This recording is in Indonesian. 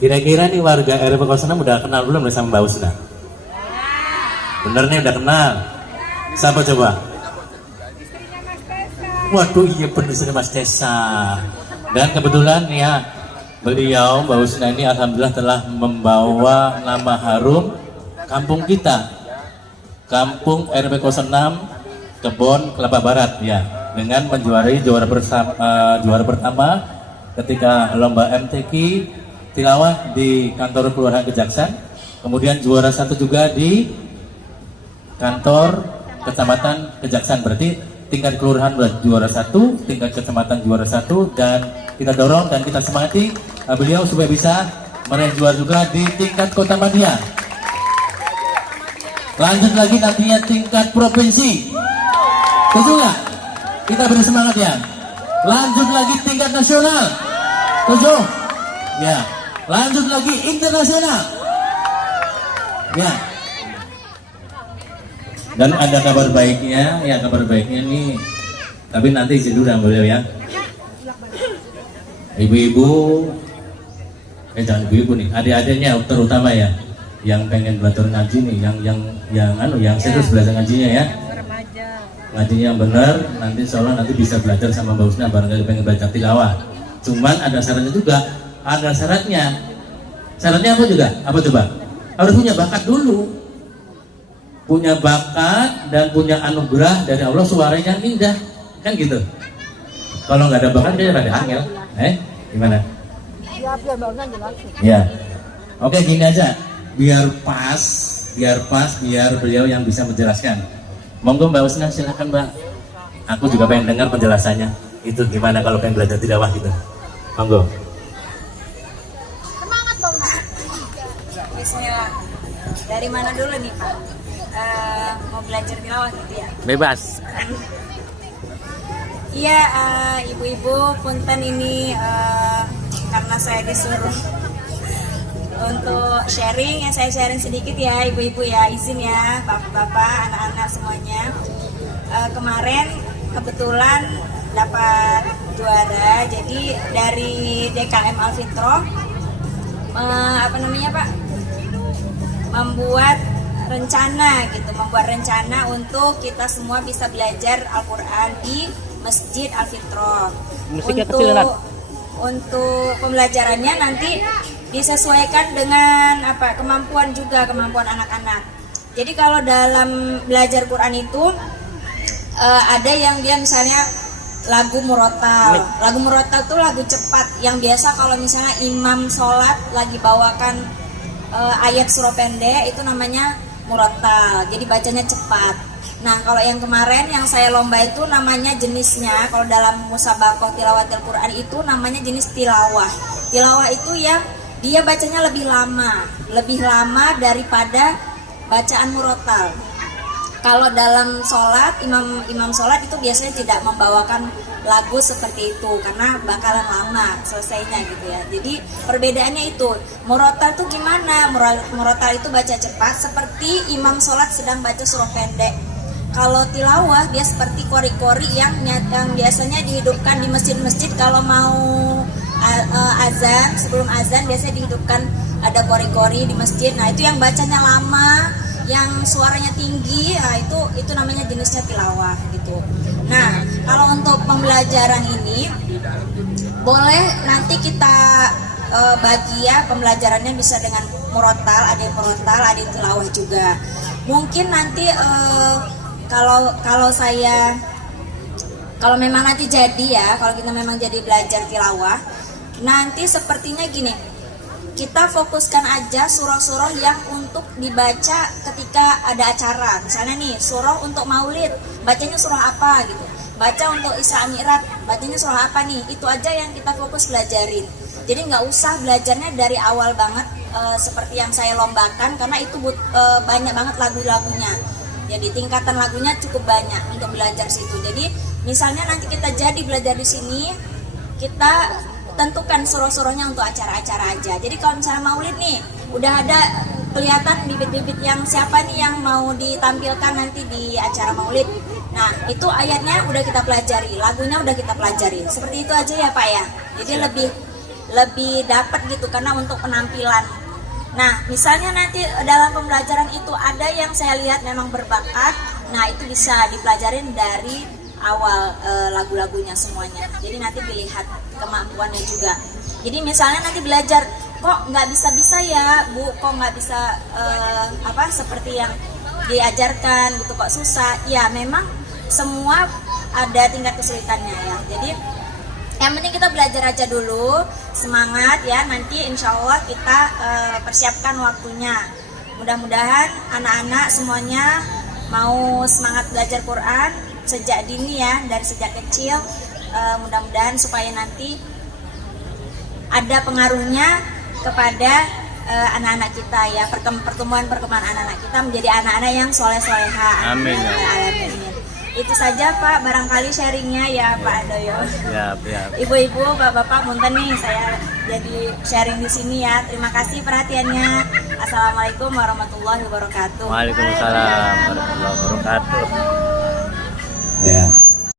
Kira-kira nih warga RW 06 udah kenal belum nih sama Mbak Husna? Bener nih udah kenal. Siapa coba? Waduh iya bener sih Mas Tessa. Dan kebetulan ya beliau Mbak Husna ini alhamdulillah telah membawa nama harum kampung kita, kampung RW 06 Kebon Kelapa Barat ya, dengan menjuarai juara pertama ketika lomba MTQ tilawah di kantor Kelurahan Kejaksan, kemudian juara 1 juga di kantor Kecamatan Kejaksan. Berarti tingkat kelurahan juara 1, tingkat kecamatan juara 1, dan kita dorong dan kita semangati beliau supaya bisa meraih juara juga di tingkat Kota Madia. Lanjut lagi nantinya tingkat provinsi. Setuju nggak? Kita beri semangat ya. Lanjut lagi tingkat nasional. Setuju? Ya. Lanjut lagi internasional. Ya. Dan ada kabar baiknya, ya kabar baiknya nih. Tapi nanti izin dulu sama beliau ya. Ibu-ibu, jangan ibu-ibu nih, adik-adiknya terutama ya, yang pengen belajar ngaji nih, yang serius belajar ngajinya ya. Ngajinya yang benar, nanti insya Allah nanti bisa belajar sama Mbak Husna barangkali pengen belajar tilawah. Cuman ada syaratnya juga, ada syaratnya. Syaratnya apa juga? Apa coba? Harus punya bakat dulu. Punya bakat dan punya anugerah dari Allah, suaranya yang indah. Kan gitu. Kalau nggak ada bakat dia rada angel. Gimana? Ya. Oke, gini aja. Biar beliau yang bisa menjelaskan. Monggo Mbak Husna, silakan Mbak. Aku juga pengen dengar penjelasannya. Itu gimana kalau pengen belajar tilawah gitu. Monggo. Semangat Bang. Bismillah. Dari mana dulu nih Pak? Mau belajar tilawah gitu ya? Bebas. Iya, ibu-ibu punten ini karena saya disuruh untuk sharing, ya saya sharing sedikit ya ibu-ibu ya, izin ya bapak-bapak, anak-anak semuanya. Kemarin kebetulan dapat juara, jadi dari DKM Alfitro membuat rencana untuk kita semua bisa belajar Al-Quran di Masjid Alfitro. Untuk pembelajarannya nanti disesuaikan dengan kemampuan anak-anak. Jadi kalau dalam belajar Quran itu ada yang dia misalnya lagu murotal. Lagu murotal itu lagu cepat yang biasa kalau misalnya imam sholat lagi bawakan ayat surah pendek, itu namanya murotal. Jadi bacanya cepat. Nah, kalau yang kemarin yang saya lomba itu namanya jenisnya, kalau dalam musabaqah tilawatil Quran itu namanya jenis tilawah. Tilawah itu yang dia bacanya lebih lama daripada bacaan murotal. Kalau dalam sholat, imam sholat itu biasanya tidak membawakan lagu seperti itu karena bakalan lama selesainya gitu ya. Jadi perbedaannya itu, murotal itu gimana? Murotal itu baca cepat seperti imam sholat sedang baca surah pendek. Kalau tilawah dia seperti kori-kori yang biasanya dihidupkan di masjid-masjid kalau mau azan, sebelum azan biasanya dihidupkan ada kori-kori di masjid. Nah, itu yang bacanya lama, yang suaranya tinggi, nah itu namanya jenisnya tilawah gitu. Nah, kalau untuk pembelajaran ini boleh nanti kita bagi ya pembelajarannya bisa dengan murotal, ada yang murotal, ada yang tilawah juga. Mungkin nanti kalau memang nanti jadi ya, kalau kita memang jadi belajar tilawah, nanti sepertinya gini, kita fokuskan aja surah-surah yang untuk dibaca ketika ada acara. Misalnya nih, surah untuk maulid, bacanya surah apa gitu. Baca untuk Isra Mi'raj, bacanya surah apa nih, itu aja yang kita fokus belajarin. Jadi nggak usah belajarnya dari awal banget seperti yang saya lombakan, karena itu banyak banget lagu-lagunya. Jadi tingkatan lagunya cukup banyak untuk belajar situ. Jadi misalnya nanti kita jadi belajar di sini, kita tentukan surah-surahnya untuk acara-acara aja. Jadi kalau misalnya maulid nih, udah ada kelihatan bibit-bibit yang siapa nih yang mau ditampilkan nanti di acara maulid. Nah, itu ayatnya udah kita pelajari, lagunya udah kita pelajari. Seperti itu aja ya Pak ya. Jadi lebih dapat gitu karena untuk penampilan. Nah, misalnya nanti dalam pembelajaran itu ada yang saya lihat memang berbakat, nah itu bisa dipelajarin dari awal lagu-lagunya semuanya. Jadi nanti dilihat kemampuannya juga. Jadi misalnya nanti belajar, kok nggak bisa-bisa ya Bu, kok nggak bisa seperti yang diajarkan gitu, kok susah. Ya memang semua ada tingkat kesulitannya ya. Jadi yang penting kita belajar aja dulu, semangat ya, nanti insya Allah kita persiapkan waktunya. Mudah-mudahan anak-anak semuanya mau semangat belajar Quran sejak dini ya, dari sejak kecil. Mudah-mudahan supaya nanti ada pengaruhnya kepada anak-anak kita ya, perkembangan anak-anak kita menjadi anak-anak yang soleh-soleha. Amin. Amin. Itu saja Pak, barangkali sharingnya ya Pak Doyo. Ya. Ibu-ibu, bapak-bapak, punten nih saya jadi sharing di sini ya. Terima kasih perhatiannya. Assalamualaikum warahmatullahi wabarakatuh. Waalaikumsalam warahmatullahi wabarakatuh. Ya.